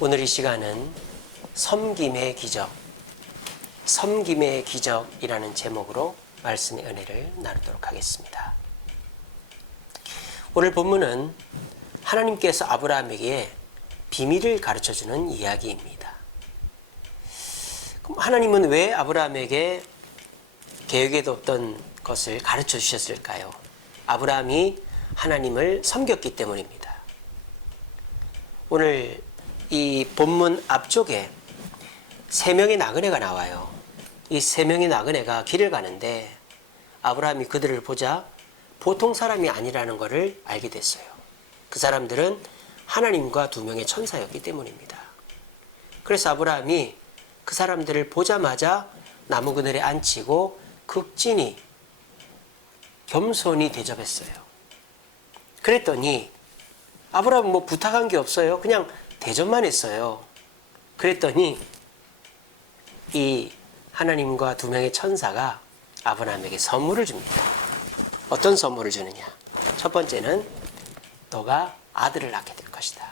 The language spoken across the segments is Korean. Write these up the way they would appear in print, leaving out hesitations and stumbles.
오늘 이 시간은 섬김의 기적, 섬김의 기적이라는 제목으로 말씀의 은혜를 나누도록 하겠습니다. 오늘 본문은 하나님께서 아브라함에게 비밀을 가르쳐주는 이야기입니다. 그럼 하나님은 왜 아브라함에게 계획에도 없던 것을 가르쳐 주셨을까요? 아브라함이 하나님을 섬겼기 때문입니다. 오늘 이 본문 앞쪽에 3명의 나그네가 나와요. 이 3명의 나그네가 길을 가는데 아브라함이 그들을 보자 보통 사람이 아니라는 것을 알게 됐어요. 그 사람들은 하나님과 2명의 천사였기 때문입니다. 그래서 아브라함이 그 사람들을 보자마자 나무 그늘에 앉히고 극진히 겸손히 대접했어요. 그랬더니 아브라함은 뭐 부탁한 게 없어요. 그냥 대접만 했어요. 그랬더니 이 하나님과 2명의 천사가 아브라함에게 선물을 줍니다. 어떤 선물을 주느냐? 첫 번째는 너가 아들을 낳게 될 것이다.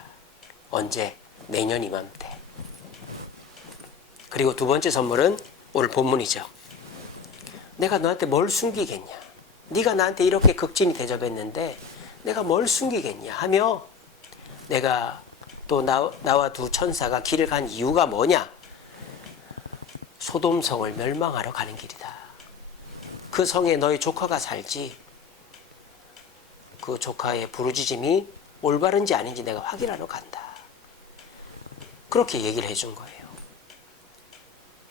언제? 내년 이맘때. 그리고 2번째 선물은 오늘 본문이죠. 내가 너한테 뭘 숨기겠냐? 네가 나한테 이렇게 극진히 대접했는데 내가 뭘 숨기겠냐 하며 내가 또 나와 2 천사가 길을 간 이유가 뭐냐? 소돔성을 멸망하러 가는 길이다. 그 성에 너희 조카가 살지 그 조카의 부르짖음이 올바른지 아닌지 내가 확인하러 간다. 그렇게 얘기를 해준 거예요.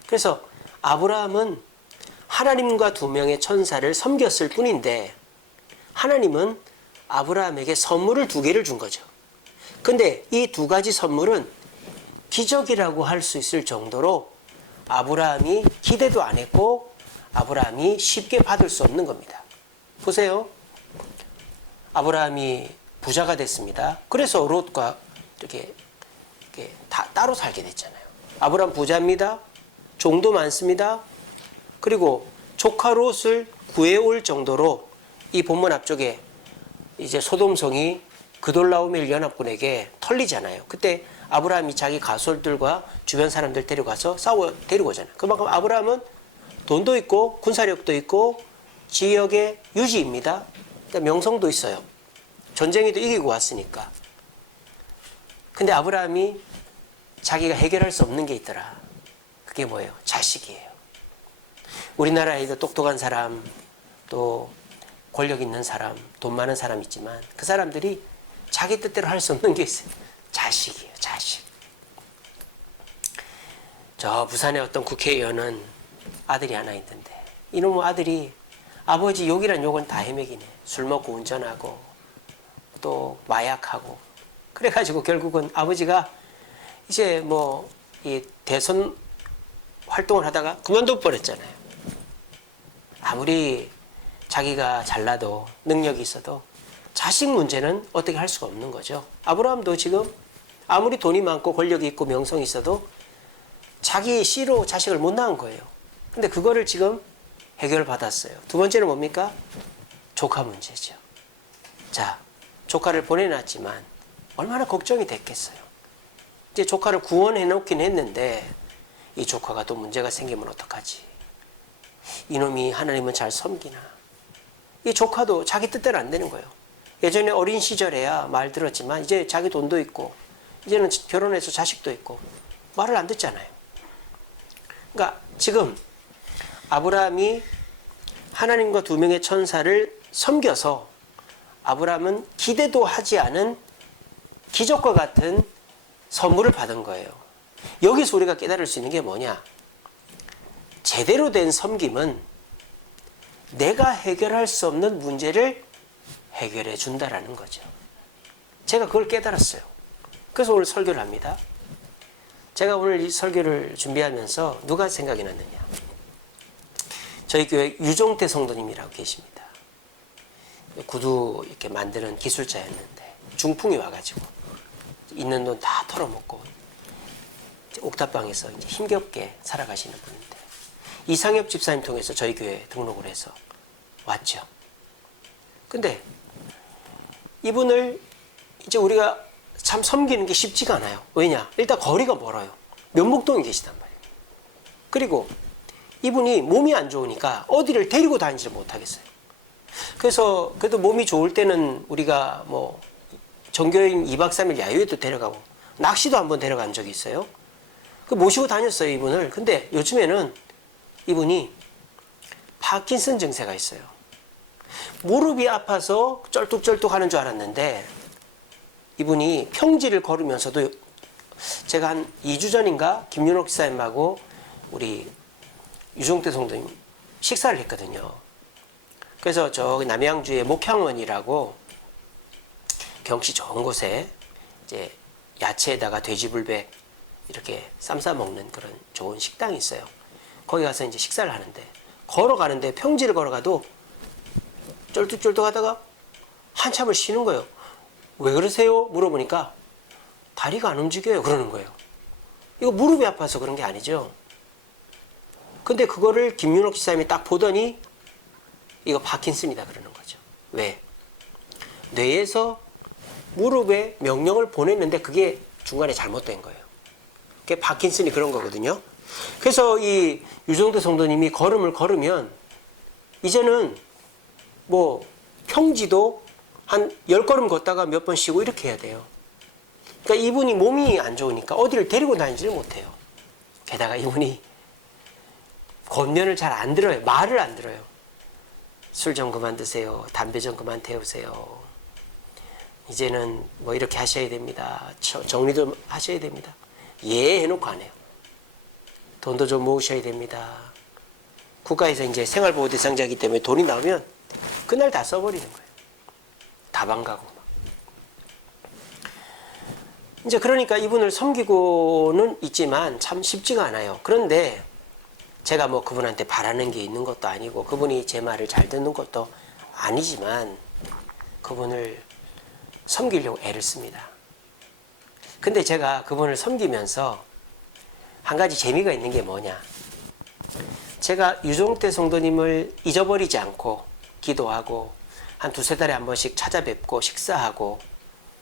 그래서 아브라함은 하나님과 2명의 천사를 섬겼을 뿐인데 하나님은 아브라함에게 선물을 2개를 준 거죠. 근데 이 2가지 선물은 기적이라고 할 수 있을 정도로 아브라함이 기대도 안 했고 아브라함이 쉽게 받을 수 없는 겁니다. 보세요. 아브라함이 부자가 됐습니다. 그래서 롯과 이렇게 다 따로 살게 됐잖아요. 아브라함 부자입니다. 종도 많습니다. 그리고 조카 롯을 구해올 정도로 이 본문 앞쪽에 이제 소돔성이 그돌라오멜 연합군에게 털리잖아요. 그때 아브라함이 자기 가솔들과 주변 사람들 데려가서 데리고 오잖아요. 그만큼 아브라함은 돈도 있고 군사력도 있고 지역의 유지입니다. 그러니까 명성도 있어요. 전쟁에도 이기고 왔으니까. 근데 아브라함이 자기가 해결할 수 없는 게 있더라. 그게 뭐예요? 자식이에요. 우리나라에도 똑똑한 사람, 또 권력 있는 사람, 돈 많은 사람 있지만 그 사람들이 자기 뜻대로 할 수 없는 게 있어요. 자식이에요. 자식. 저 부산의 어떤 국회의원은 아들이 하나 있는데 이놈의 아들이 아버지 욕이란 욕은 다 헤매기네. 술 먹고 운전하고 또 마약하고 그래가지고 결국은 아버지가 이제 뭐 이 대선 활동을 하다가 그만둬 버렸잖아요. 아무리 자기가 잘나도 능력이 있어도 자식 문제는 어떻게 할 수가 없는 거죠. 아브라함도 지금 아무리 돈이 많고 권력이 있고 명성이 있어도 자기 씨로 자식을 못 낳은 거예요. 근데 그거를 지금 해결받았어요. 2번째는 뭡니까? 조카 문제죠. 자, 조카를 보내놨지만 얼마나 걱정이 됐겠어요. 이제 조카를 구원해 놓긴 했는데 이 조카가 또 문제가 생기면 어떡하지? 이놈이 하나님은 잘 섬기나? 이 조카도 자기 뜻대로 안 되는 거예요. 예전에 어린 시절에야 말 들었지만 이제 자기 돈도 있고 이제는 결혼해서 자식도 있고 말을 안 듣잖아요. 그러니까 지금 아브라함이 하나님과 2명의 천사를 섬겨서 아브라함은 기대도 하지 않은 기적과 같은 선물을 받은 거예요. 여기서 우리가 깨달을 수 있는 게 뭐냐? 제대로 된 섬김은 내가 해결할 수 없는 문제를 해결해 준다라는 거죠. 제가 그걸 깨달았어요. 그래서 오늘 설교를 합니다. 제가 오늘 이 설교를 준비하면서 누가 생각이 났느냐? 저희 교회 유종태 성도님이라고 계십니다. 구두 이렇게 만드는 기술자였는데 중풍이 와가지고 있는 돈 다 털어먹고 옥탑방에서 이제 힘겹게 살아가시는 분인데 이상엽 집사님 통해서 저희 교회에 등록을 해서 왔죠. 근데 이분을 이제 우리가 참 섬기는 게 쉽지가 않아요. 왜냐? 일단 거리가 멀어요. 면목동에 계시단 말이에요. 그리고 이분이 몸이 안 좋으니까 어디를 데리고 다니지를 못하겠어요. 그래서 그래도 몸이 좋을 때는 우리가 뭐 정교인 2박 3일 야유회도 데려가고 낚시도 한번 데려간 적이 있어요. 그 모시고 다녔어요, 이분을. 근데 요즘에는 이분이 파킨슨 증세가 있어요. 무릎이 아파서 쩔뚝쩔뚝 하는 줄 알았는데 이분이 평지를 걸으면서도 제가 한 2주 전인가 김윤옥 지사님하고 우리 유종태 성도님 식사를 했거든요. 그래서 저기 남양주의 목향원이라고 경치 좋은 곳에 이제 야채에다가 돼지불백 이렇게 쌈 싸 먹는 그런 좋은 식당이 있어요. 거기 가서 이제 식사를 하는데 걸어가는데 평지를 걸어가도 쩔뚝쩔뚝 하다가 한참을 쉬는 거예요. 왜 그러세요? 물어보니까 다리가 안 움직여요. 그러는 거예요. 이거 무릎이 아파서 그런 게 아니죠. 근데 그거를 김윤옥 지사님이 딱 보더니 이거 파킨슨이다 그러는 거죠. 왜? 뇌에서 무릎에 명령을 보냈는데 그게 중간에 잘못된 거예요. 그게 파킨슨이 그런 거거든요. 그래서 이 유종대 성도님이 걸음을 걸으면 이제는 뭐 평지도 한 10걸음 걷다가 몇 번 쉬고 이렇게 해야 돼요. 그러니까 이분이 몸이 안 좋으니까 어디를 데리고 다니지를 못해요. 게다가 이분이 권면을 잘 안 들어요. 말을 안 들어요. 술 좀 그만 드세요. 담배 좀 그만 태우세요. 이제는 뭐 이렇게 하셔야 됩니다. 정리도 하셔야 됩니다. 예 해놓고 안 해요. 돈도 좀 모으셔야 됩니다. 국가에서 이제 생활보호 대상자이기 때문에 돈이 나오면 그날 다 써버리는 거예요. 다방 가고 막. 이제 그러니까 이분을 섬기고는 있지만 참 쉽지가 않아요. 그런데 제가 뭐 그분한테 바라는 게 있는 것도 아니고 그분이 제 말을 잘 듣는 것도 아니지만 그분을 섬기려고 애를 씁니다. 근데 제가 그분을 섬기면서 한 가지 재미가 있는 게 뭐냐. 제가 유종태 성도님을 잊어버리지 않고 기도하고 한 두세 달에 한 번씩 찾아뵙고 식사하고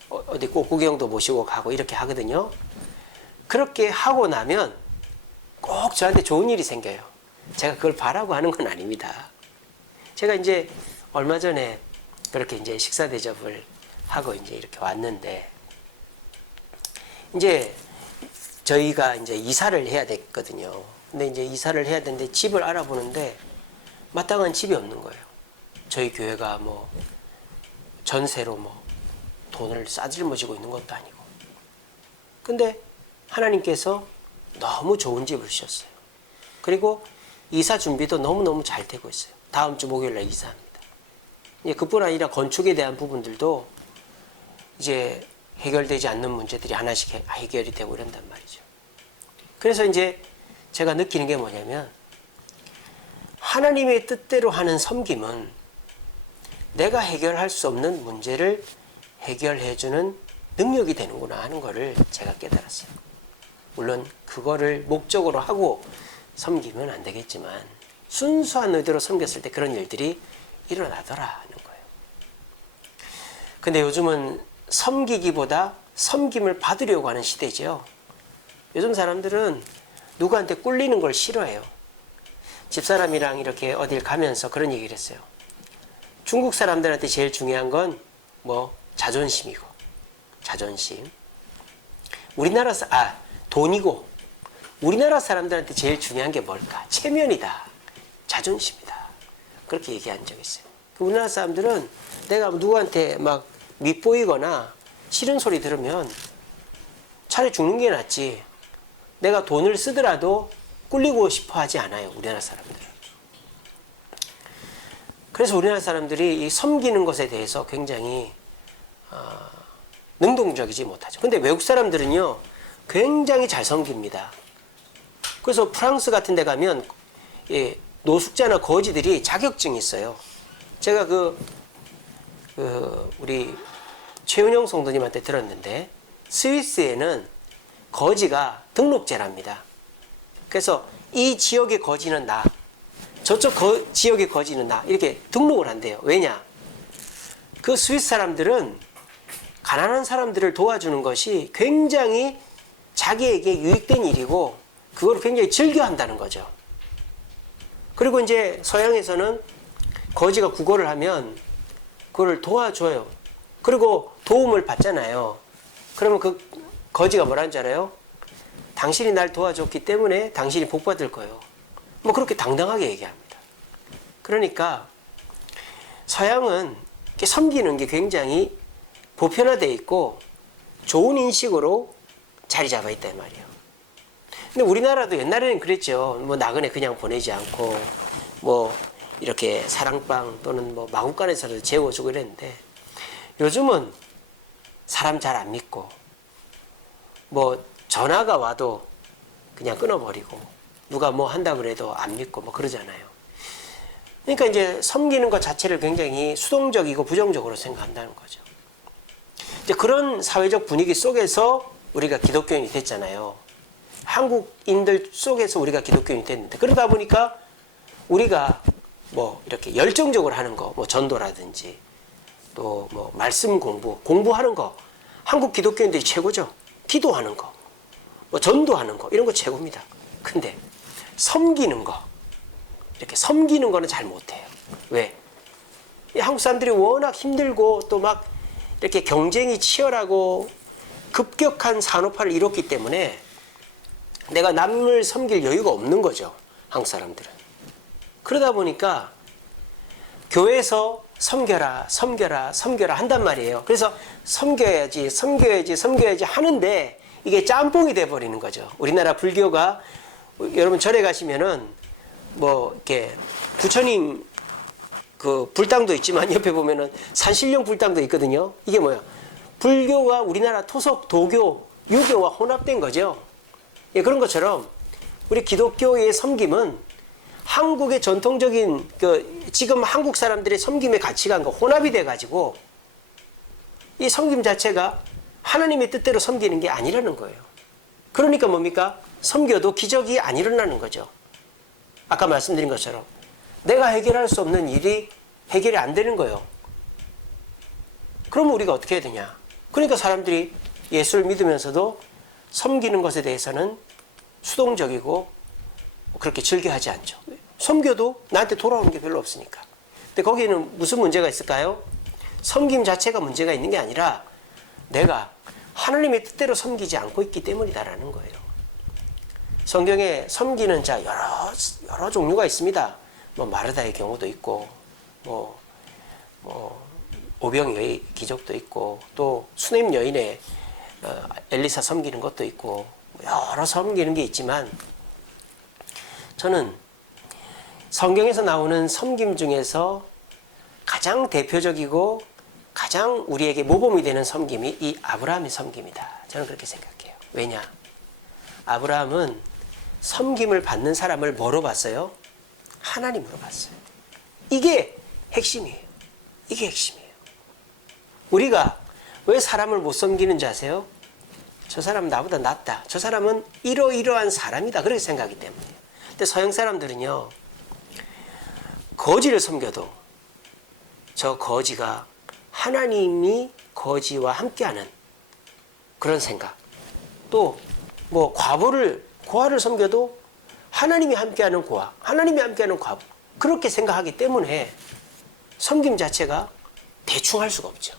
어디 꽃 구경도 모시고 가고 이렇게 하거든요. 그렇게 하고 나면 꼭 저한테 좋은 일이 생겨요. 제가 그걸 바라고 하는 건 아닙니다. 제가 이제 얼마 전에 그렇게 이제 식사 대접을 하고 이제 이렇게 왔는데 이제 저희가 이제 이사를 해야 됐거든요. 근데 이제 이사를 해야 되는데 집을 알아보는데 마땅한 집이 없는 거예요. 저희 교회가 뭐 전세로 뭐 돈을 싸질머지고 있는 것도 아니고. 근데 하나님께서 너무 좋은 집을 주셨어요. 그리고 이사 준비도 너무너무 잘 되고 있어요. 다음 주 목요일 날 이사합니다. 이제 그뿐 아니라 건축에 대한 부분들도 이제 해결되지 않는 문제들이 하나씩 해결이 되고 이런단 말이죠. 그래서 이제 제가 느끼는 게 뭐냐면 하나님의 뜻대로 하는 섬김은 내가 해결할 수 없는 문제를 해결해주는 능력이 되는구나 하는 거를 제가 깨달았어요. 물론 그거를 목적으로 하고 섬기면 안 되겠지만 순수한 의도로 섬겼을 때 그런 일들이 일어나더라 하는 거예요. 근데 요즘은 섬기기보다 섬김을 받으려고 하는 시대죠. 요즘 사람들은 누구한테 꿀리는 걸 싫어해요. 집사람이랑 이렇게 어딜 가면서 그런 얘기를 했어요. 중국 사람들한테 제일 중요한 건 뭐 자존심이고 자존심. 돈이고 우리나라 사람들한테 제일 중요한 게 뭘까? 체면이다. 자존심이다. 그렇게 얘기한 적이 있어요. 우리나라 사람들은 내가 누구한테 막 밉보이거나 싫은 소리 들으면 차라리 죽는 게 낫지. 내가 돈을 쓰더라도 꿀리고 싶어 하지 않아요. 우리나라 사람들은. 그래서 우리나라 사람들이 이 섬기는 것에 대해서 굉장히 능동적이지 못하죠. 근데 외국 사람들은요. 굉장히 잘 섬깁니다. 그래서 프랑스 같은 데 가면 노숙자나 거지들이 자격증이 있어요. 제가 우리 최은영 성도님한테 들었는데 스위스에는 거지가 등록제랍니다. 그래서 이 지역의 거지는 나, 저쪽 지역의 거지는 나 이렇게 등록을 한대요. 왜냐? 그 스위스 사람들은 가난한 사람들을 도와주는 것이 굉장히 자기에게 유익된 일이고 그걸 굉장히 즐겨한다는 거죠. 그리고 이제 서양에서는 거지가 구걸을 하면 그걸 도와줘요. 그리고 도움을 받잖아요. 그러면 그 거지가 뭐라는 줄 알아요? 당신이 날 도와줬기 때문에 당신이 복 받을 거예요. 뭐 그렇게 당당하게 얘기합니다. 그러니까 서양은 이렇게 섬기는 게 굉장히 보편화되어 있고 좋은 인식으로 자리 잡아 있단 말이에요. 근데 우리나라도 옛날에는 그랬죠. 뭐 나그네 그냥 보내지 않고 뭐 이렇게 사랑방 또는 뭐 마국간에서도 재워주고 이랬는데 요즘은 사람 잘 안 믿고 뭐 전화가 와도 그냥 끊어버리고 누가 뭐 한다 그래도 안 믿고 뭐 그러잖아요. 그러니까 이제 섬기는 것 자체를 굉장히 수동적이고 부정적으로 생각한다는 거죠. 이제 그런 사회적 분위기 속에서 우리가 기독교인이 됐잖아요. 한국인들 속에서 우리가 기독교인이 됐는데 그러다 보니까 우리가 뭐 이렇게 열정적으로 하는 거, 뭐 전도라든지 또 뭐 말씀 공부하는 거 한국 기독교인들이 최고죠. 기도하는 거, 뭐 전도하는 거 이런 거 최고입니다. 근데 섬기는 거 이렇게 섬기는 거는 잘 못해요. 왜? 한국 사람들이 워낙 힘들고 또 막 이렇게 경쟁이 치열하고 급격한 산업화를 이뤘기 때문에 내가 남을 섬길 여유가 없는 거죠. 한국 사람들은. 그러다 보니까 교회에서 섬겨라, 섬겨라, 섬겨라 한단 말이에요. 그래서 섬겨야지, 섬겨야지, 섬겨야지 하는데 이게 짬뽕이 돼버리는 거죠. 우리나라 불교가 여러분 절에 가시면은 뭐 이렇게 부처님 그 불당도 있지만 옆에 보면은 산신령 불당도 있거든요. 이게 뭐야? 불교가 우리나라 토속 도교, 유교와 혼합된 거죠. 예, 그런 것처럼 우리 기독교의 섬김은 한국의 전통적인 그 지금 한국 사람들의 섬김의 가치관과 혼합이 돼가지고 이 섬김 자체가 하나님의 뜻대로 섬기는 게 아니라는 거예요. 그러니까 뭡니까? 섬겨도 기적이 안 일어나는 거죠. 아까 말씀드린 것처럼 내가 해결할 수 없는 일이 해결이 안 되는 거예요. 그러면 우리가 어떻게 해야 되냐? 그러니까 사람들이 예수를 믿으면서도 섬기는 것에 대해서는 수동적이고 그렇게 즐겨하지 않죠. 섬겨도 나한테 돌아오는 게 별로 없으니까. 근데 거기는 무슨 문제가 있을까요? 섬김 자체가 문제가 있는 게 아니라 내가 하나님의 뜻대로 섬기지 않고 있기 때문이다라는 거예요. 성경에 섬기는 자 여러 종류가 있습니다. 뭐 마르다의 경우도 있고, 뭐 오병이의 기적도 있고, 또 수냄 여인의 엘리사 섬기는 것도 있고, 여러 섬기는 게 있지만 저는 성경에서 나오는 섬김 중에서 가장 대표적이고 가장 우리에게 모범이 되는 섬김이 이 아브라함의 섬김이다. 저는 그렇게 생각해요. 왜냐? 아브라함은 섬김을 받는 사람을 뭐로 봤어요? 하나님으로 봤어요. 이게 핵심이에요. 이게 핵심이에요. 우리가 왜 사람을 못 섬기는지 아세요? 저 사람 나보다 낫다. 저 사람은 이러이러한 사람이다. 그렇게 생각하기 때문이에요. 근데 서양 사람들은요, 거지를 섬겨도 저 거지가 하나님이 거지와 함께하는 그런 생각. 또 뭐 고아를 섬겨도 하나님이 함께하는 고아, 하나님이 함께하는 과부. 그렇게 생각하기 때문에 섬김 자체가 대충 할 수가 없죠.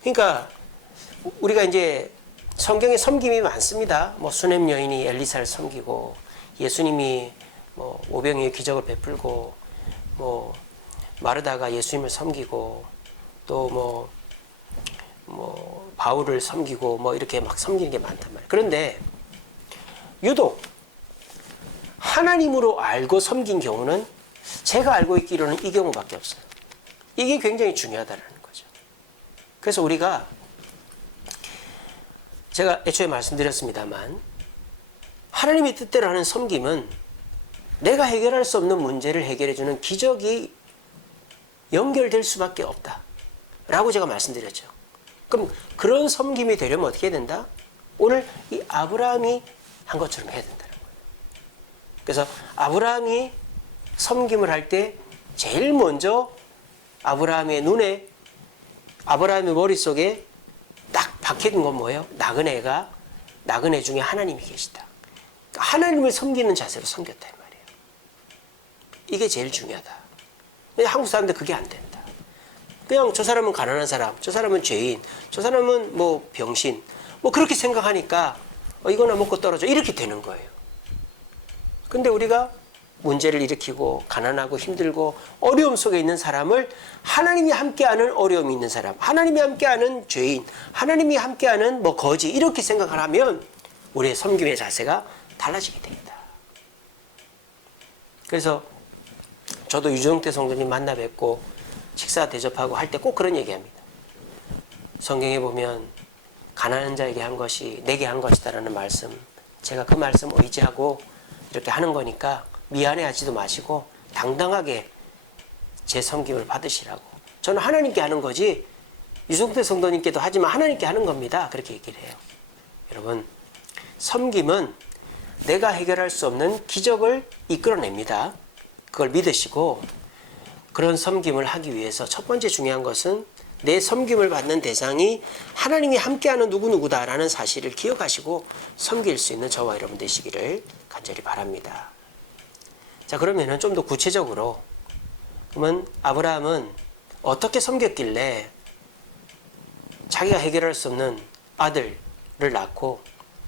그러니까 우리가 이제 성경에 섬김이 많습니다. 뭐 수냄 여인이 엘리사를 섬기고 예수님이 뭐 오병이의 기적을 베풀고 뭐 마르다가 예수님을 섬기고 또 뭐 바울을 섬기고 뭐 이렇게 막 섬기는 게 많단 말이에요. 그런데 유독 하나님으로 알고 섬긴 경우는 제가 알고 있기로는 이 경우밖에 없어요. 이게 굉장히 중요하다는 거죠. 그래서 우리가 제가 애초에 말씀드렸습니다만 하나님의 뜻대로 하는 섬김은 내가 해결할 수 없는 문제를 해결해주는 기적이 연결될 수밖에 없다 라고 제가 말씀드렸죠. 그럼 그런 섬김이 되려면 어떻게 해야 된다? 오늘 이 아브라함이 한 것처럼 해야 된다는 거예요. 그래서 아브라함이 섬김을 할 때 제일 먼저 아브라함의 눈에 아브라함의 머릿속에 딱 박혀있는 건 뭐예요? 나그네 중에 하나님이 계시다. 하나님을 섬기는 자세로 섬겼다 이 말이에요. 이게 제일 중요하다. 한국 사람들 그게 안 된다. 그냥 저 사람은 가난한 사람, 저 사람은 죄인, 저 사람은 뭐 병신, 뭐 그렇게 생각하니까 이거나 먹고 떨어져 이렇게 되는 거예요. 근데 우리가 문제를 일으키고 가난하고 힘들고 어려움 속에 있는 사람을 하나님이 함께하는 어려움이 있는 사람, 하나님이 함께하는 죄인, 하나님이 함께하는 뭐 거지 이렇게 생각을 하면 우리의 섬김의 자세가 달라지게 됩니다. 그래서 저도 유정태 성도님 만나 뵙고 식사 대접하고 할 때 꼭 그런 얘기합니다. 성경에 보면 가난한 자에게 한 것이 내게 한 것이다라는 말씀, 제가 그 말씀 의지하고 이렇게 하는 거니까 미안해하지도 마시고 당당하게 제 섬김을 받으시라고. 저는 하나님께 하는 거지 유정태 성도님께도 하지만 하나님께 하는 겁니다. 그렇게 얘기를 해요. 여러분, 섬김은 내가 해결할 수 없는 기적을 이끌어냅니다. 그걸 믿으시고 그런 섬김을 하기 위해서 첫 번째 중요한 것은 내 섬김을 받는 대상이 하나님이 함께하는 누구누구다라는 사실을 기억하시고 섬길 수 있는 저와 여러분 되시기를 간절히 바랍니다. 자, 그러면은 좀 더 구체적으로, 그러면 아브라함은 어떻게 섬겼길래 자기가 해결할 수 없는 아들을 낳고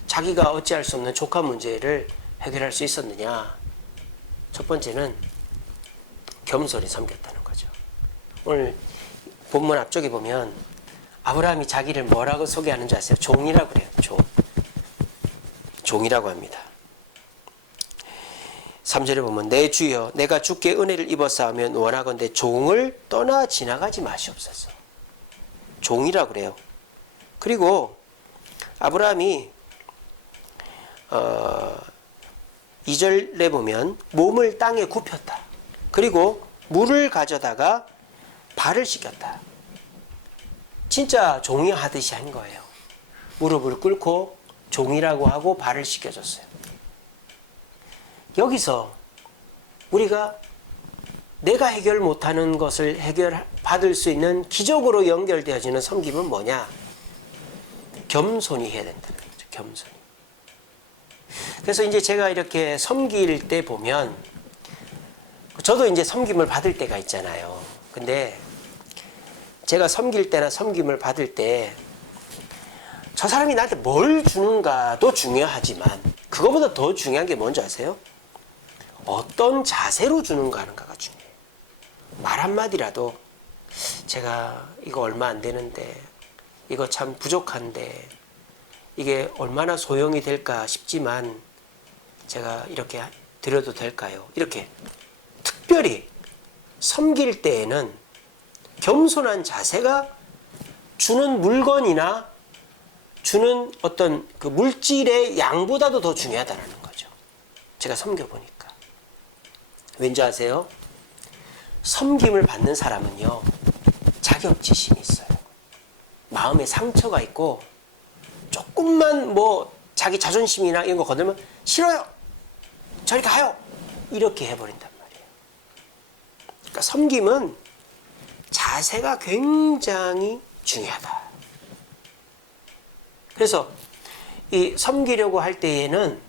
자기가 어찌할 수 없는 조카 문제를 해결할 수 있었느냐? 첫 번째는 겸손히 섬겼다는 거죠. 오늘 본문 앞쪽에 보면 아브라함이 자기를 뭐라고 소개하는 줄 아세요? 종이라고 그래요. 종이라고 합니다. 3절에 보면 내 주여 내가 주께 은혜를 입었사오면 원하건대 종을 떠나 지나가지 마시옵소서. 종이라고 그래요. 그리고 아브라함이 2절에 보면 몸을 땅에 굽혔다. 그리고 물을 가져다가 발을 씻겼다. 진짜 종이 하듯이 한 거예요. 무릎을 꿇고 종이라고 하고 발을 씻겨줬어요. 여기서 우리가 내가 해결 못하는 것을 해결받을 수 있는 기적으로 연결되어지는 섬김은 뭐냐? 겸손히 해야 된다는 거죠. 겸손히. 그래서 이제 제가 이렇게 섬길 때 보면 저도 이제 섬김을 받을 때가 있잖아요. 근데 제가 섬길 때나 섬김을 받을 때 저 사람이 나한테 뭘 주는가도 중요하지만 그거보다 더 중요한 게 뭔지 아세요? 어떤 자세로 주는가 하는가가 중요해요. 말 한마디라도 제가 이거 얼마 안 되는데 이거 참 부족한데 이게 얼마나 소용이 될까 싶지만 제가 이렇게 드려도 될까요? 이렇게 특별히 섬길 때에는 겸손한 자세가 주는 물건이나 주는 어떤 그 물질의 양보다도 더 중요하다는 거죠. 제가 섬겨보니까. 왠지 아세요? 섬김을 받는 사람은요, 자격지심이 있어요. 마음에 상처가 있고 조금만 뭐 자기 자존심이나 이런 거 건들면 싫어요! 저리 가요! 이렇게 해버린단 말이에요. 그러니까 섬김은 자세가 굉장히 중요하다. 그래서 이 섬기려고 할 때에는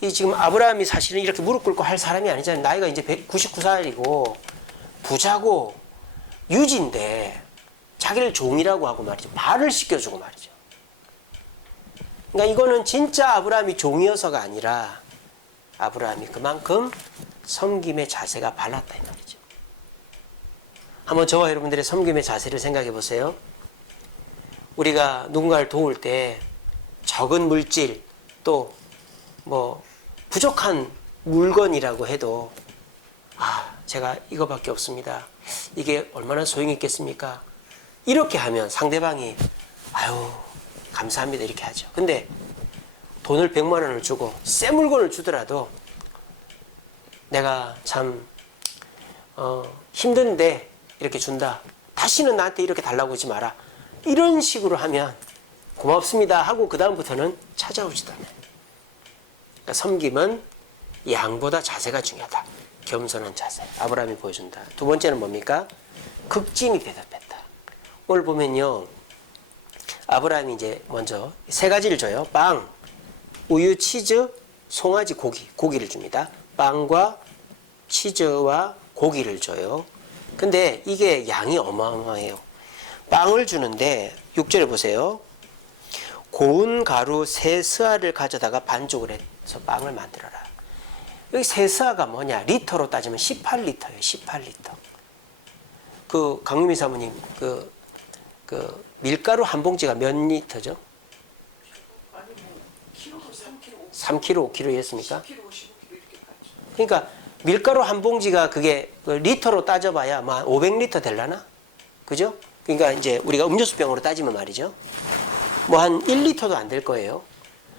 이 지금 아브라함이 사실은 이렇게 무릎 꿇고 할 사람이 아니잖아요. 나이가 이제 199살이고 부자고 유지인데 자기를 종이라고 하고 말이죠. 발을 씻겨주고 말이죠. 그러니까 이거는 진짜 아브라함이 종이어서가 아니라 아브라함이 그만큼 섬김의 자세가 발랐다 이 말이죠. 한번 저와 여러분들의 섬김의 자세를 생각해 보세요. 우리가 누군가를 도울 때 적은 물질 또 뭐 부족한 물건이라고 해도 제가 이거밖에 없습니다. 이게 얼마나 소용이 있겠습니까? 이렇게 하면 상대방이 아유 감사합니다 이렇게 하죠. 근데 돈을 100만 원을 주고 새 물건을 주더라도 내가 참 힘든데 이렇게 준다. 다시는 나한테 이렇게 달라고 하지 마라. 이런 식으로 하면 고맙습니다 하고 그 다음부터는 찾아오지도 않아요. 그러니까 섬김은 양보다 자세가 중요하다. 겸손한 자세. 아브라함이 보여준다. 두 번째는 뭡니까? 극진히 대답했다. 오늘 보면요. 아브라함이 이제 먼저 세 가지를 줘요. 빵, 우유, 치즈, 송아지, 고기를 줍니다. 빵과 치즈와 고기를 줘요. 근데 이게 양이 어마어마해요. 빵을 주는데 6절에 보세요. 고운 가루 세 스아를 가져다가 반죽을 해서 빵을 만들어라. 여기 세 스아가 뭐냐? 리터로 따지면 18리터예요. 18리터. 그 강유미 사모님 그 밀가루 한 봉지가 몇 리터죠? 3kg, 5kg였습니까? 그러니까 밀가루 한 봉지가 그게 리터로 따져봐야 뭐 500리터 될라나? 그죠? 그러니까 이제 우리가 음료수병으로 따지면 말이죠. 뭐 한 1리터도 안 될 거예요.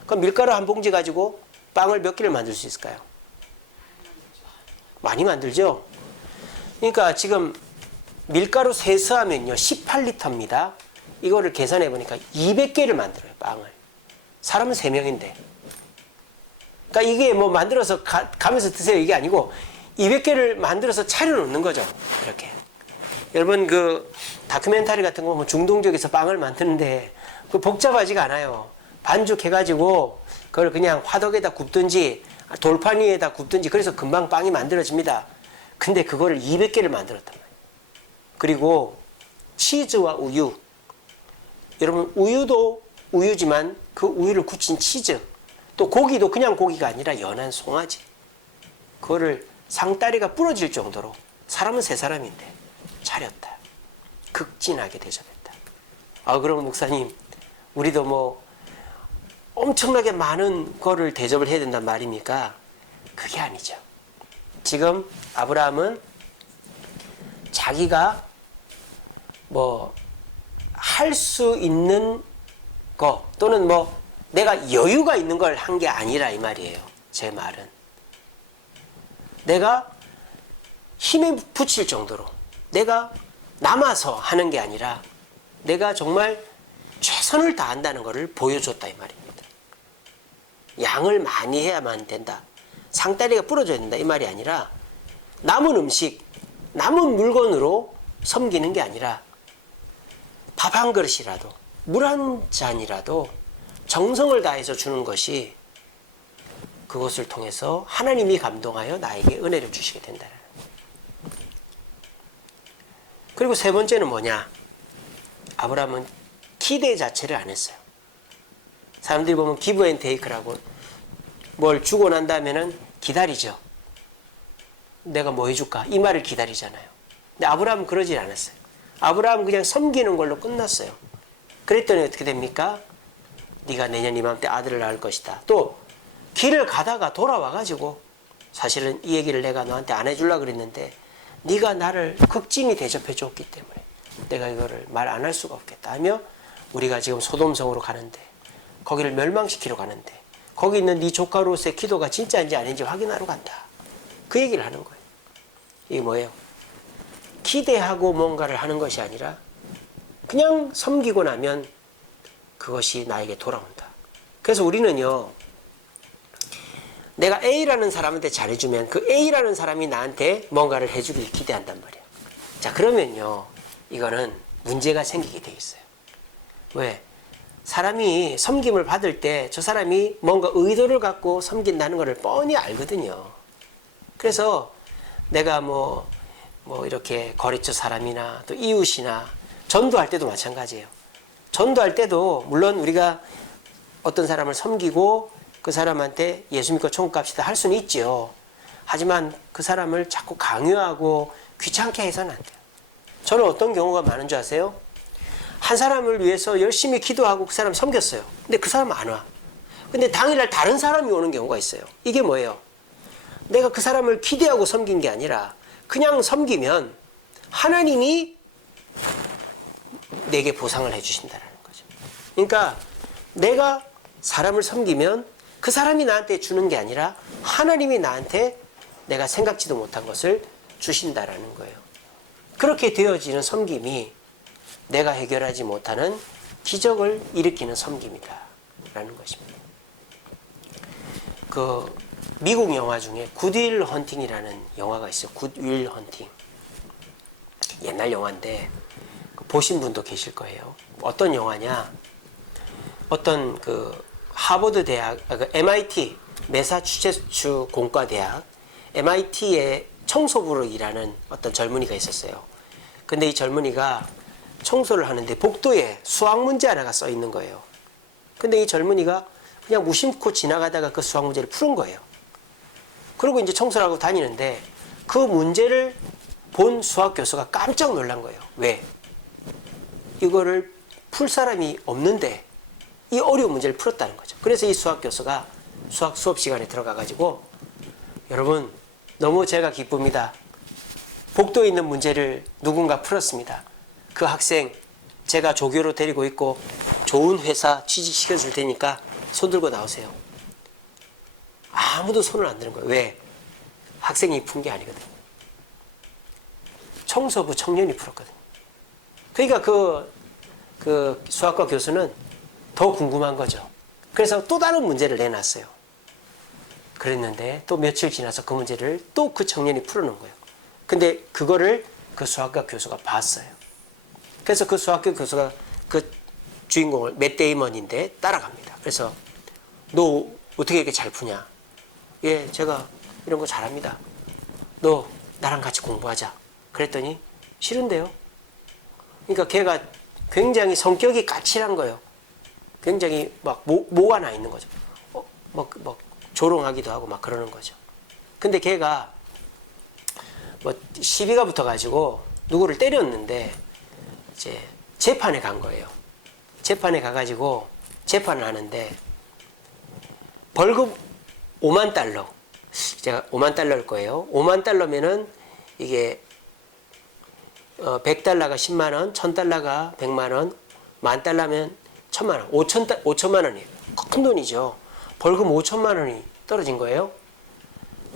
그럼 밀가루 한 봉지 가지고 빵을 몇 개를 만들 수 있을까요? 많이 만들죠? 그러니까 지금 밀가루 세수하면요 18리터입니다. 이거를 계산해 보니까 200개를 만들어요. 빵을. 사람은 3명인데. 그러니까 이게 뭐 만들어서 가면서 드세요 이게 아니고 200개를 만들어서 차려놓는 거죠. 이렇게. 여러분 그 다큐멘터리 같은 거 보면 중동 지역에서 빵을 만드는데 그 복잡하지가 않아요. 반죽해가지고 그걸 그냥 화덕에다 굽든지 돌판 위에다 굽든지 그래서 금방 빵이 만들어집니다. 근데 그거를 200개를 만들었단 말이에요. 그리고 치즈와 우유. 여러분 우유도 우유지만 그 우유를 굳힌 치즈. 또 고기도 그냥 고기가 아니라 연한 송아지. 그거를 상다리가 부러질 정도로 사람은 세 사람인데 차렸다. 극진하게 대접했다. 그럼 목사님 우리도 뭐 엄청나게 많은 거를 대접을 해야 된단 말입니까? 그게 아니죠. 지금 아브라함은 자기가 뭐 할 수 있는 거 또는 뭐 내가 여유가 있는 걸 한 게 아니라 이 말이에요. 제 말은. 내가 힘에 붙일 정도로 내가 남아서 하는 게 아니라 내가 정말 최선을 다한다는 것을 보여줬다 이 말입니다. 양을 많이 해야만 된다. 상다리가 부러져야 된다 이 말이 아니라 남은 음식, 남은 물건으로 섬기는 게 아니라 밥 한 그릇이라도 물 한 잔이라도 정성을 다해서 주는 것이 그것을 통해서 하나님이 감동하여 나에게 은혜를 주시게 된다. 그리고 세 번째는 뭐냐? 아브라함은 기대 자체를 안 했어요. 사람들이 보면 기브 앤 테이크라고 뭘 주고 난 다음에는 기다리죠. 내가 뭐 해줄까? 이 말을 기다리잖아요. 근데 아브라함은 그러질 않았어요. 아브라함은 그냥 섬기는 걸로 끝났어요. 그랬더니 어떻게 됩니까? 네가 내년 이맘때 아들을 낳을 것이다. 또 길을 가다가 돌아와가지고 사실은 이 얘기를 내가 너한테 안 해주려고 그랬는데 네가 나를 극진히 대접해 줬기 때문에 내가 이거를 말 안 할 수가 없겠다 하며 우리가 지금 소돔성으로 가는데 거기를 멸망시키러 가는데 거기 있는 네 조카 롯의 기도가 진짜인지 아닌지 확인하러 간다. 그 얘기를 하는 거예요. 이게 뭐예요? 기대하고 뭔가를 하는 것이 아니라 그냥 섬기고 나면 그것이 나에게 돌아온다. 그래서 우리는요. 내가 A라는 사람한테 잘해주면 그 A라는 사람이 나한테 뭔가를 해주길 기대한단 말이에요. 자 그러면요. 이거는 문제가 생기게 돼 있어요. 왜? 사람이 섬김을 받을 때 저 사람이 뭔가 의도를 갖고 섬긴다는 것을 뻔히 알거든요. 그래서 내가 뭐 이렇게 거래처 사람이나 또 이웃이나 전도할 때도 마찬가지예요. 전도할 때도 물론 우리가 어떤 사람을 섬기고 그 사람한테 예수 믿고 천국 갑시다 할 수는 있죠. 하지만 그 사람을 자꾸 강요하고 귀찮게 해서는 안 돼요. 저는 어떤 경우가 많은 줄 아세요? 한 사람을 위해서 열심히 기도하고 그 사람 섬겼어요. 근데 그 사람 안 와. 근데 당일날 다른 사람이 오는 경우가 있어요. 이게 뭐예요? 내가 그 사람을 기대하고 섬긴 게 아니라 그냥 섬기면 하나님이 내게 보상을 해주신다는 거죠. 그러니까 내가 사람을 섬기면 그 사람이 나한테 주는 게 아니라 하나님이 나한테 내가 생각지도 못한 것을 주신다라는 거예요. 그렇게 되어지는 섬김이 내가 해결하지 못하는 기적을 일으키는 섬김이다 라는 것입니다. 그 미국 영화 중에 굿윌 헌팅이라는 영화가 있어요. 굿윌 헌팅. 옛날 영화인데 보신 분도 계실 거예요. 어떤 영화냐? 어떤 그 하버드 대학, MIT 매사추세츠 공과대학 MIT의 청소부로 일하는 어떤 젊은이가 있었어요. 근데 이 젊은이가 청소를 하는데 복도에 수학 문제 하나가 써 있는 거예요. 근데 이 젊은이가 그냥 무심코 지나가다가 그 수학 문제를 푸는 거예요. 그리고 이제 청소를 하고 다니는데 그 문제를 본 수학 교수가 깜짝 놀란 거예요. 왜? 이거를 풀 사람이 없는데 이 어려운 문제를 풀었다는 거죠. 그래서 이 수학 교수가 수학 수업 시간에 들어가 가지고 여러분 너무 제가 기쁩니다. 복도에 있는 문제를 누군가 풀었습니다. 그 학생 제가 조교로 데리고 있고 좋은 회사 취직시켜 줄 테니까 손 들고 나오세요. 아무도 손을 안 드는 거예요. 왜? 학생이 푼 게 아니거든요. 청소부 청년이 풀었거든요. 그러니까 그 수학과 교수는 더 궁금한 거죠. 그래서 또 다른 문제를 내놨어요. 그랬는데 또 며칠 지나서 그 문제를 또 그 청년이 풀어놓은 거예요. 근데 그거를 그 수학과 교수가 봤어요. 그래서 그 수학과 교수가 그 주인공을 맷 데이먼인데 따라갑니다. 그래서 너 어떻게 이렇게 잘 푸냐? 예, 제가 이런 거 잘합니다. 너 나랑 같이 공부하자. 그랬더니 싫은데요. 그러니까 걔가 굉장히 성격이 까칠한 거예요. 굉장히 막 모가 나 있는 거죠. 막 조롱하기도 하고 막 그러는 거죠. 근데 걔가 뭐 시비가 붙어가지고 누구를 때렸는데 이제 재판에 간 거예요. 재판에 가가지고 재판을 하는데 벌금 5만 달러. 제가 5만 달러일 거예요. 5만 달러면은 이게 100달러가 10만 원, 1000달러가 100만 원, 10,000달러면 1000만 원, 5천만 원이에요. 큰 돈이죠. 벌금 5천만 원이 떨어진 거예요.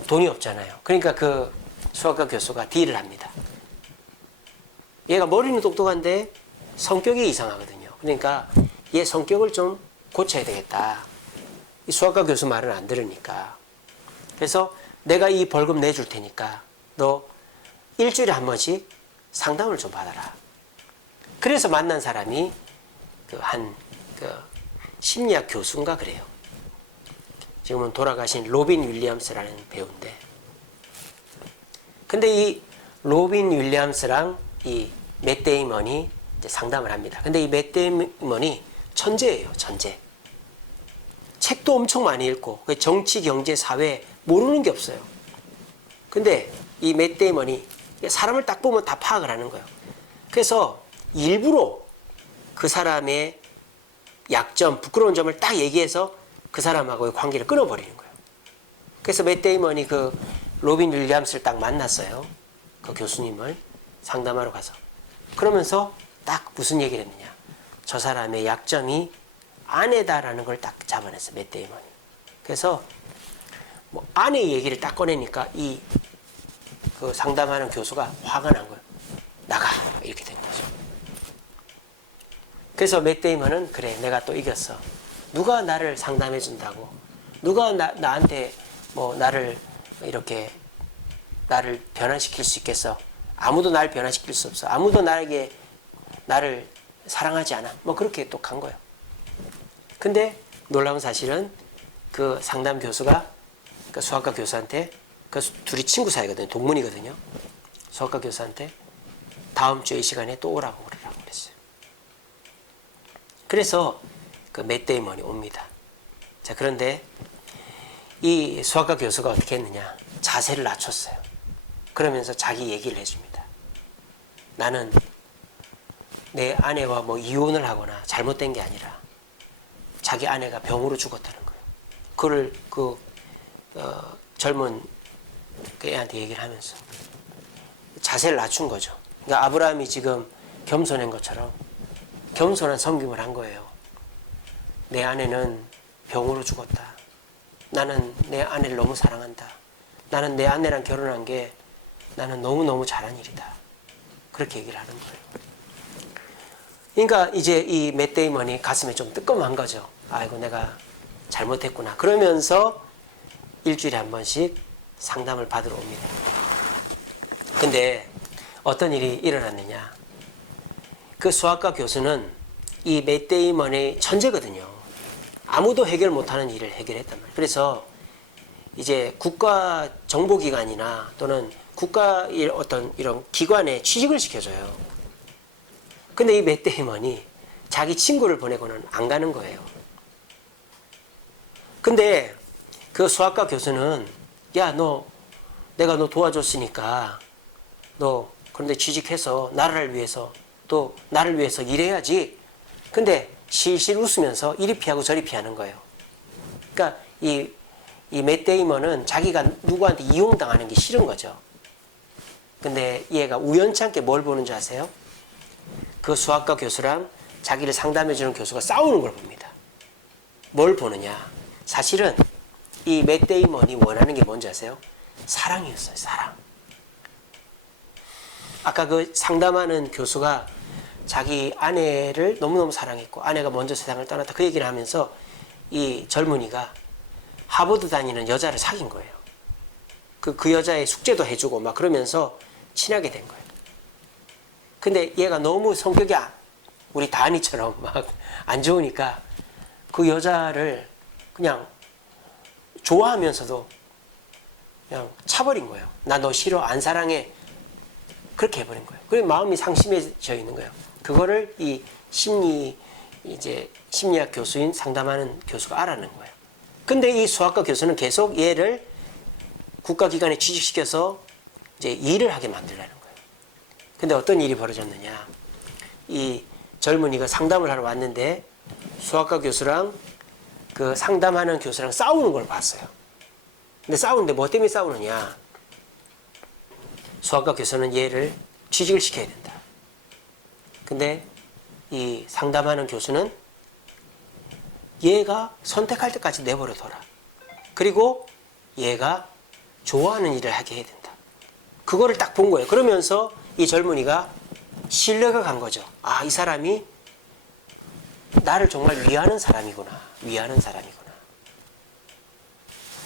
돈이 없잖아요. 그러니까 그 수학과 교수가 딜을 합니다. 얘가 머리는 똑똑한데 성격이 이상하거든요. 그러니까 얘 성격을 좀 고쳐야 되겠다. 이 수학과 교수 말은 안 들으니까. 그래서 내가 이 벌금 내줄 테니까 너 일주일에 한 번씩 상담을 좀 받아라. 그래서 만난 사람이 그 심리학 교수인가 그래요. 지금은 돌아가신 로빈 윌리엄스라는 배우인데. 근데 이 로빈 윌리엄스랑 이 맷 데이먼이 이제 상담을 합니다. 근데 이 맷 데이먼이 천재예요, 천재. 책도 엄청 많이 읽고 정치, 경제, 사회 모르는 게 없어요. 근데 이 맷 데이먼이 사람을 딱 보면 다 파악을 하는 거예요. 그래서 일부러 그 사람의 약점, 부끄러운 점을 딱 얘기해서 그 사람하고의 관계를 끊어버리는 거예요. 그래서 맷 데이먼이 그 로빈 윌리엄스를 딱 만났어요. 그 교수님을 상담하러 가서. 그러면서 딱 무슨 얘기를 했느냐. 저 사람의 약점이 아내다라는 걸 딱 잡아냈어요. 맷 데이먼이. 그래서 뭐 아내 얘기를 딱 꺼내니까 이 그 상담하는 교수가 화가 난 거예요. 나가! 이렇게 된 거죠. 그래서 맷 데이먼은 그래, 내가 또 이겼어. 누가 나를 상담해 준다고? 누가 나한테 뭐 나를 이렇게 나를 변화시킬 수 있겠어? 아무도 나를 변화시킬 수 없어. 아무도 나에게 나를 사랑하지 않아. 뭐 그렇게 또 간 거예요. 근데 놀라운 사실은 그 상담 교수가 그 수학과 교수한테 그 둘이 친구 사이거든요. 동문이거든요. 수학과 교수한테 다음 주에 이 시간에 또 오라고 그랬어요. 그래서 그 맷 데이먼이 옵니다. 자, 그런데 이 수학과 교수가 어떻게 했느냐. 자세를 낮췄어요. 그러면서 자기 얘기를 해줍니다. 나는 내 아내와 뭐 이혼을 하거나 잘못된 게 아니라 자기 아내가 병으로 죽었다는 거예요. 그걸 젊은 그 애한테 얘기를 하면서 자세를 낮춘 거죠. 그러니까 아브라함이 지금 겸손한 것처럼 겸손한 섬김을 한 거예요. 내 아내는 병으로 죽었다. 나는 내 아내를 너무 사랑한다. 나는 내 아내랑 결혼한 게 나는 너무너무 잘한 일이다. 그렇게 얘기를 하는 거예요. 그러니까 이제 이 맷 데이먼이 가슴에 좀 뜨끔한 거죠. 아이고, 내가 잘못했구나. 그러면서 일주일에 한 번씩 상담을 받으러 옵니다. 근데 어떤 일이 일어났느냐. 그 수학과 교수는 이 맷 데이먼의 천재거든요. 아무도 해결 못하는 일을 해결했단 말이에요. 그래서 이제 국가 정보기관이나 또는 국가 어떤 이런 기관에 취직을 시켜줘요. 근데 이 맷 데이먼이 자기 친구를 보내고는 안 가는 거예요. 근데 그 수학과 교수는 야, 내가 너 도와줬으니까 너 그런데 취직해서 나라를 위해서 또 나를 위해서 일해야지. 근데 실실 웃으면서 이리 피하고 저리 피하는 거예요. 그러니까 이 맷 데이먼은 자기가 누구한테 이용당하는 게 싫은 거죠. 근데 얘가 우연찮게 뭘 보는 줄 아세요? 그 수학과 교수랑 자기를 상담해주는 교수가 싸우는 걸 봅니다. 뭘 보느냐? 사실은 이 맷 데이먼이 원하는 게 뭔지 아세요? 사랑이었어요. 사랑. 아까 그 상담하는 교수가 자기 아내를 너무너무 사랑했고 아내가 먼저 세상을 떠났다 그 얘기를 하면서 이 젊은이가 하버드 다니는 여자를 사귄 거예요. 그 여자의 숙제도 해주고 막 그러면서 친하게 된 거예요. 근데 얘가 너무 성격이 우리 다니처럼 막 안 좋으니까 그 여자를 그냥 좋아하면서도 그냥 차버린 거예요. 나 너 싫어, 안 사랑해. 그렇게 해버린 거예요. 그래서 마음이 상심해져 있는 거예요. 그거를 이 심리학 교수인 상담하는 교수가 알아낸 거예요. 근데 이 수학과 교수는 계속 얘를 국가기관에 취직시켜서 이제 일을 하게 만들려는 거예요. 근데 어떤 일이 벌어졌느냐. 이 젊은이가 상담을 하러 왔는데 수학과 교수랑 그 상담하는 교수랑 싸우는 걸 봤어요. 근데 싸우는데 뭐 때문에 싸우느냐. 수학과 교수는 얘를 취직을 시켜야 된다. 근데 이 상담하는 교수는 얘가 선택할 때까지 내버려둬라. 그리고 얘가 좋아하는 일을 하게 해야 된다. 그거를 딱 본 거예요. 그러면서 이 젊은이가 신뢰가 간 거죠. 아, 이 사람이 나를 정말 위하는 사람이구나. 위하는 사람이구나.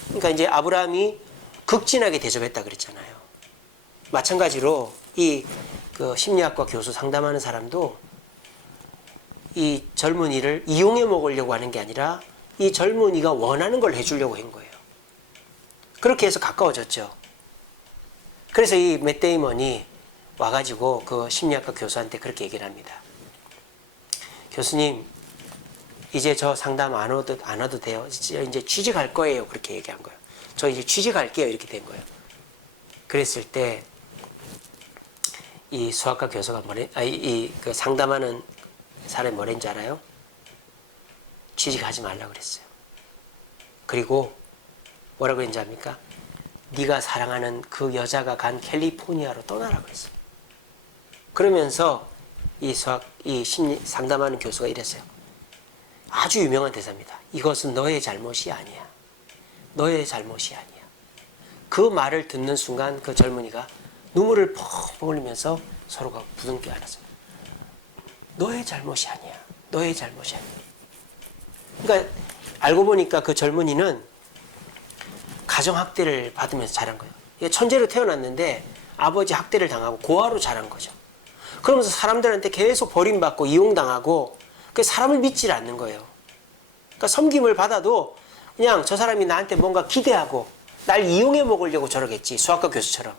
그러니까 이제 아브라함이 극진하게 대접했다 그랬잖아요. 마찬가지로 그 심리학과 교수 상담하는 사람도 이 젊은이를 이용해 먹으려고 하는 게 아니라 이 젊은이가 원하는 걸 해주려고 한 거예요. 그렇게 해서 가까워졌죠. 그래서 이 맷 데이먼이 와가지고 그 심리학과 교수한테 그렇게 얘기를 합니다. 교수님, 이제 저 상담 안 와도 돼요. 이제 취직할 거예요. 그렇게 얘기한 거예요. 저 이제 취직할게요. 이렇게 된 거예요. 그랬을 때 이 수학과 교수가 그 상담하는 사람이 뭐랬는지 알아요? 취직하지 말라고 그랬어요. 그리고 뭐라고 했는지 압니까? 네가 사랑하는 그 여자가 간 캘리포니아로 떠나라고 그랬어요. 그러면서 이 심리 상담하는 교수가 이랬어요. 아주 유명한 대사입니다. 이것은 너의 잘못이 아니야. 너의 잘못이 아니야. 그 말을 듣는 순간 그 젊은이가 눈물을 펑펑 흘리면서 서로가 부둥켜 안았어요. 너의 잘못이 아니야. 너의 잘못이 아니야. 그러니까 알고 보니까 그 젊은이는 가정학대를 받으면서 자란 거예요. 천재로 태어났는데 아버지 학대를 당하고 고아로 자란 거죠. 그러면서 사람들한테 계속 버림받고 이용당하고 그 사람을 믿질 않는 거예요. 그러니까 섬김을 받아도 그냥 저 사람이 나한테 뭔가 기대하고 날 이용해 먹으려고 저러겠지. 수학과 교수처럼.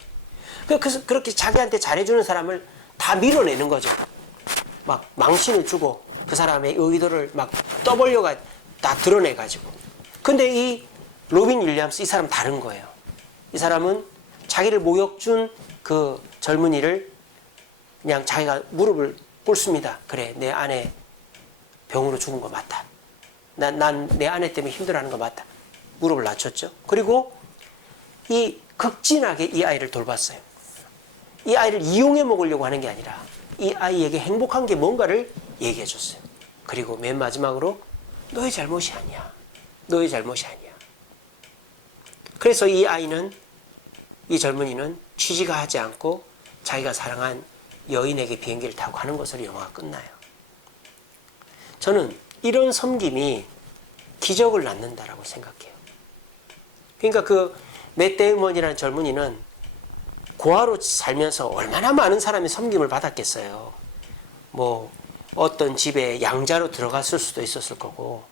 그래서 그렇게 자기한테 잘해주는 사람을 다 밀어내는 거죠. 막 망신을 주고 그 사람의 의도를 막 떠벌려가 다 드러내가지고. 근데 이 로빈 윌리엄스 이 사람 다른 거예요. 이 사람은 자기를 모욕 준 그 젊은이를 그냥 자기가 무릎을 꿇습니다. 그래, 내 아내 병으로 죽은 거 맞다. 난 내 아내 때문에 힘들어하는 거 맞다. 무릎을 낮췄죠. 그리고 이 극진하게 이 아이를 돌봤어요. 이 아이를 이용해 먹으려고 하는 게 아니라 이 아이에게 행복한 게 뭔가를 얘기해 줬어요. 그리고 맨 마지막으로 너의 잘못이 아니야. 너의 잘못이 아니야. 그래서 이 아이는, 이 젊은이는 취직하지 않고 자기가 사랑한 여인에게 비행기를 타고 가는 것으로 영화가 끝나요. 저는 이런 섬김이 기적을 낳는다라고 생각해요. 그러니까 그 맷 데이먼이라는 젊은이는 고아로 살면서 얼마나 많은 사람의 섬김을 받았겠어요. 뭐 어떤 집에 양자로 들어갔을 수도 있었을 거고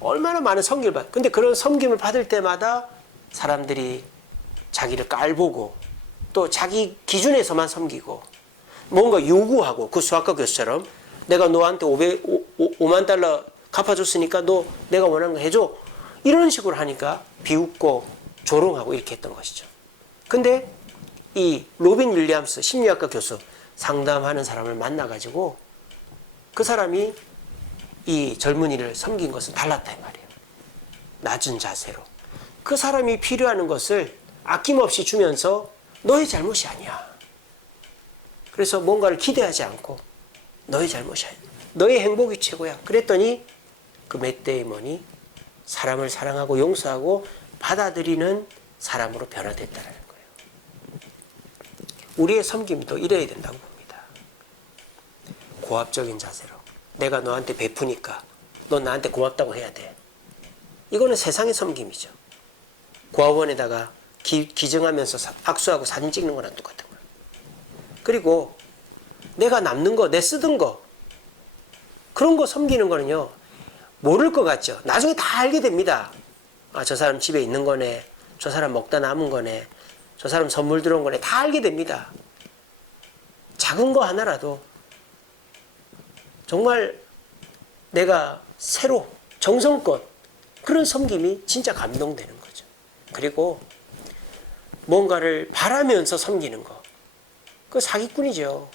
얼마나 많은 섬김을 받. 근데 그런 섬김을 받을 때마다 사람들이 자기를 깔보고 또 자기 기준에서만 섬기고 뭔가 요구하고 그 수학과 교수처럼 내가 너한테 5만 달러 갚아줬으니까 너 내가 원하는 거 해줘. 이런 식으로 하니까 비웃고 조롱하고 이렇게 했던 것이죠. 근데 이 로빈 윌리엄스 심리학과 교수 상담하는 사람을 만나가지고 그 사람이 이 젊은이를 섬긴 것은 달랐다 이 말이에요. 낮은 자세로. 그 사람이 필요한 것을 아낌없이 주면서 너의 잘못이 아니야. 그래서 뭔가를 기대하지 않고 너의 잘못이 아니야. 너의 행복이 최고야. 그랬더니 그 맷 데이먼이 사람을 사랑하고 용서하고 받아들이는 사람으로 변화됐다는 거예요. 우리의 섬김도 이래야 된다고 봅니다. 고압적인 자세로. 내가 너한테 베푸니까 넌 나한테 고맙다고 해야 돼. 이거는 세상의 섬김이죠. 고아원에다가 기증하면서 악수하고 사진 찍는 거랑 똑같은 거예요. 그리고 내가 남는 거, 내 쓰던 거 그런 거 섬기는 거는요. 모를 것 같죠. 나중에 다 알게 됩니다. 아, 저 사람 집에 있는 거네. 저 사람 먹다 남은 거네. 저 사람 선물 들어온 거네. 다 알게 됩니다. 작은 거 하나라도 정말 내가 새로 정성껏 그런 섬김이 진짜 감동되는 거죠. 그리고 뭔가를 바라면서 섬기는 거. 그 사기꾼이죠.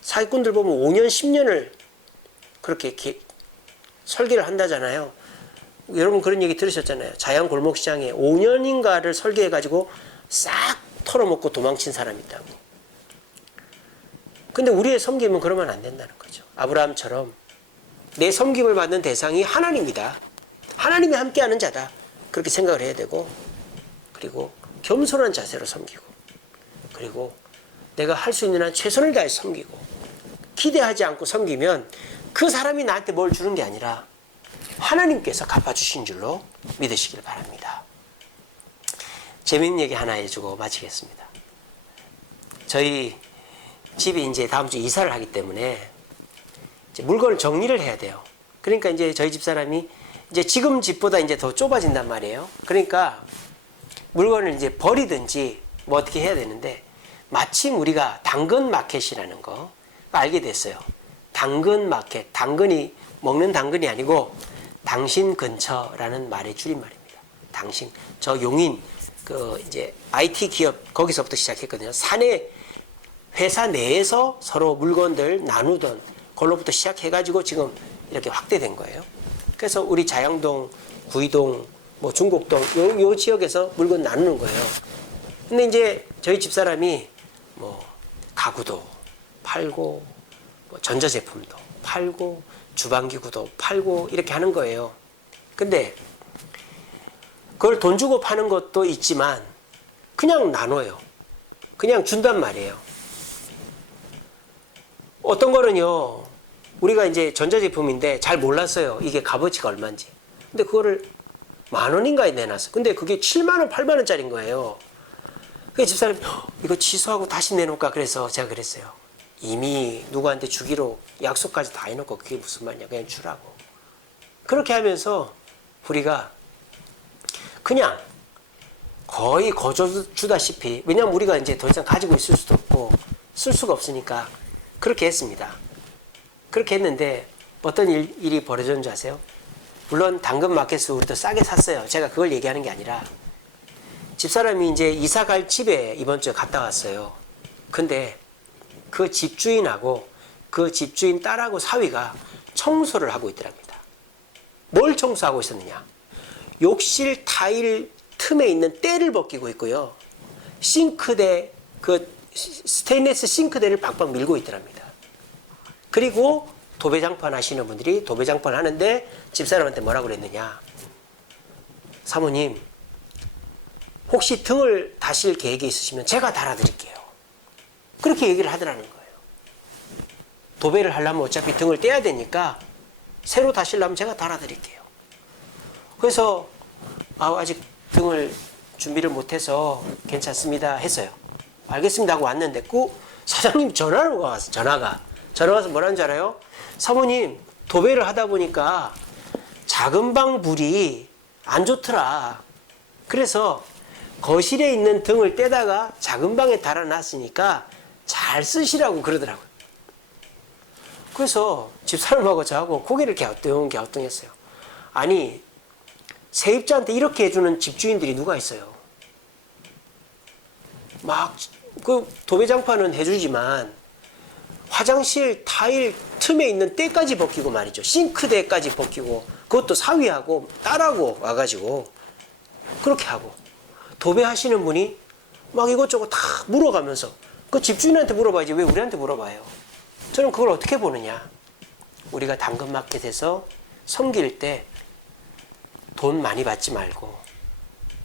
사기꾼들 보면 5년, 10년을 그렇게 설계를 한다잖아요. 여러분 그런 얘기 들으셨잖아요. 자양 골목시장에 5년인가를 설계해가지고 싹 털어먹고 도망친 사람이 있다고. 근데 우리의 섬김은 그러면 안 된다는 거죠. 아브라함처럼 내 섬김을 받는 대상이 하나님이다. 하나님이 함께하는 자다. 그렇게 생각을 해야 되고, 그리고 겸손한 자세로 섬기고, 그리고 내가 할 수 있는 한 최선을 다해 섬기고, 기대하지 않고 섬기면 그 사람이 나한테 뭘 주는 게 아니라 하나님께서 갚아주신 줄로 믿으시길 바랍니다. 재밌는 얘기 하나 해주고 마치겠습니다. 저희 집이 이제 다음 주 이사를 하기 때문에 이제 물건을 정리를 해야 돼요. 그러니까 이제 저희 집 사람이 이제 지금 집보다 이제 더 좁아진단 말이에요. 그러니까 물건을 이제 버리든지 뭐 어떻게 해야 되는데 마침 우리가 당근 마켓이라는 거 알게 됐어요. 당근 마켓, 당근이 먹는 당근이 아니고 당신 근처라는 말의 줄임말입니다. 당신, 저 용인 그 이제 IT 기업 거기서부터 시작했거든요. 사내 회사 내에서 서로 물건들 나누던 걸로부터 시작해가지고 지금 이렇게 확대된 거예요. 그래서 우리 자양동, 구이동, 뭐 중곡동 요 지역에서 물건 나누는 거예요. 근데 이제 저희 집사람이 뭐 가구도 팔고 뭐 전자제품도 팔고 주방기구도 팔고 이렇게 하는 거예요. 근데 그걸 돈 주고 파는 것도 있지만 그냥 나눠요. 그냥 준단 말이에요. 어떤 거는요, 우리가 이제 전자제품인데 잘 몰랐어요. 이게 값어치가 얼마인지. 근데 그거를 10,000원인가에 내놨어. 근데 그게 70,000원, 80,000원짜리인 거예요. 그래서 집사람이 이거 취소하고 다시 내놓을까 그래서 제가 그랬어요. 이미 누구한테 주기로 약속까지 다 해놓고 그게 무슨 말이냐. 그냥 주라고. 그렇게 하면서 우리가 그냥 거의 거저주다시피, 왜냐면 우리가 이제 더 이상 가지고 있을 수도 없고 쓸 수가 없으니까 그렇게 했습니다. 그렇게 했는데 어떤 일이 벌어졌는지 아세요? 물론 당근 마켓에서 우리도 싸게 샀어요. 제가 그걸 얘기하는 게 아니라 집사람이 이제 이사 갈 집에 이번 주에 갔다 왔어요. 근데 그 집주인하고 그 집주인 딸하고 사위가 청소를 하고 있더랍니다. 뭘 청소하고 있었느냐? 욕실 타일 틈에 있는 때를 벗기고 있고요. 싱크대, 그 스테인리스 싱크대를 박박 밀고 있더랍니다. 그리고 도배장판 하시는 분들이 도배장판 하는데 집사람한테 뭐라고 그랬느냐? 사모님, 혹시 등을 다실 계획이 있으시면 제가 달아드릴게요. 그렇게 얘기를 하더라는 거예요. 도배를 하려면 어차피 등을 떼야 되니까 새로 다시려면 제가 달아드릴게요. 그래서 아직 등을 준비를 못해서 괜찮습니다 했어요. 알겠습니다 하고 왔는데 그 사장님 전화가 왔어요. 전화가. 전화 와서 뭐라는 줄 알아요? 사모님, 도배를 하다 보니까 작은 방 불이 안 좋더라. 그래서 거실에 있는 등을 떼다가 작은 방에 달아놨으니까 잘 쓰시라고 그러더라고요. 그래서 집사람하고 저하고 고개를 갸우뚱했어요. 아니, 세입자한테 이렇게 해주는 집주인들이 누가 있어요? 막 그 도배장판은 해주지만 화장실 타일 틈에 있는 때까지 벗기고 말이죠. 싱크대까지 벗기고 그것도 사위하고 딸하고 와가지고 그렇게 하고 도배하시는 분이 막 이것저것 다 물어가면서 그 집주인한테 물어봐야지 왜 우리한테 물어봐요. 저는 그걸 어떻게 보느냐. 우리가 당근마켓에서 섬길 때 돈 많이 받지 말고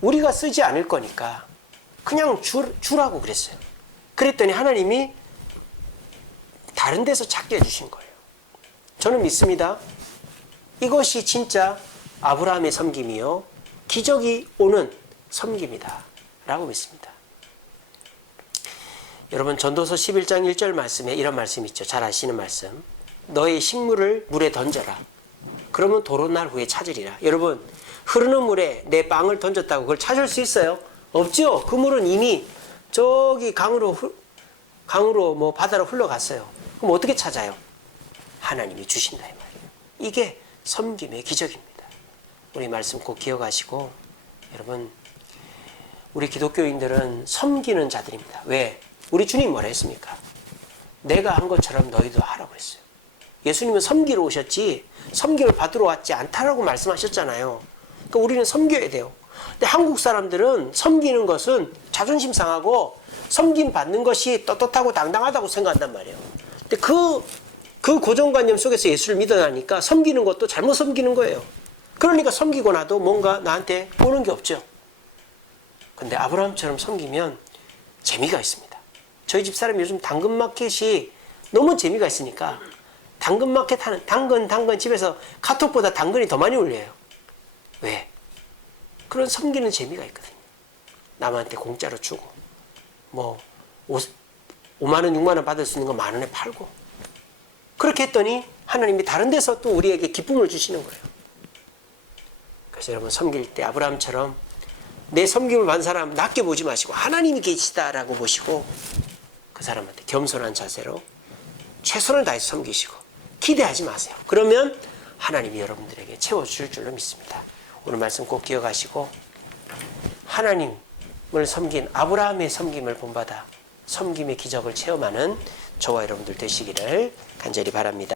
우리가 쓰지 않을 거니까 그냥 주라고 그랬어요. 그랬더니 하나님이 다른 데서 찾게 해주신 거예요. 저는 믿습니다. 이것이 진짜 아브라함의 섬김이요 기적이 오는 섬김이다 라고 믿습니다. 여러분 전도서 11장 1절 말씀에 이런 말씀이 있죠. 잘 아시는 말씀. 너의 식물을 물에 던져라. 그러면 도로 날 후에 찾으리라. 여러분 흐르는 물에 내 빵을 던졌다고 그걸 찾을 수 있어요? 없죠. 그 물은 이미 저기 강으로 뭐 바다로 흘러갔어요. 그럼 어떻게 찾아요? 하나님이 주신다 이 말이에요. 이게 섬김의 기적입니다. 우리 말씀 꼭 기억하시고 여러분 우리 기독교인들은 섬기는 자들입니다. 왜? 우리 주님 뭐라 했습니까? 내가 한 것처럼 너희도 하라고 했어요. 예수님은 섬기러 오셨지 섬김을 받으러 왔지 않다라고 말씀하셨잖아요. 그러니까 우리는 섬겨야 돼요. 근데 한국 사람들은 섬기는 것은 자존심 상하고 섬김 받는 것이 떳떳하고 당당하다고 생각한단 말이에요. 근데 그 고정관념 속에서 예수를 믿어나니까 섬기는 것도 잘못 섬기는 거예요. 그러니까 섬기고 나도 뭔가 나한테 오는 게 없죠. 근데 아브라함처럼 섬기면 재미가 있습니다. 저희 집사람이 요즘 당근마켓이 너무 재미가 있으니까 당근마켓 하는 당근 집에서 카톡보다 당근이 더 많이 올려요. 왜? 그런 섬기는 재미가 있거든요. 남한테 공짜로 주고 뭐 5만 원, 6만 원 받을 수 있는 거 10,000원에 팔고 그렇게 했더니 하나님이 다른 데서 또 우리에게 기쁨을 주시는 거예요. 그래서 여러분 섬길 때 아브라함처럼 내 섬김을 받은 사람 낮게 보지 마시고 하나님이 계시다라고 보시고 그 사람한테 겸손한 자세로 최선을 다해서 섬기시고 기대하지 마세요. 그러면 하나님이 여러분들에게 채워줄 줄로 믿습니다. 오늘 말씀 꼭 기억하시고 하나님을 섬긴 아브라함의 섬김을 본받아 섬김의 기적을 체험하는 저와 여러분들 되시기를 간절히 바랍니다.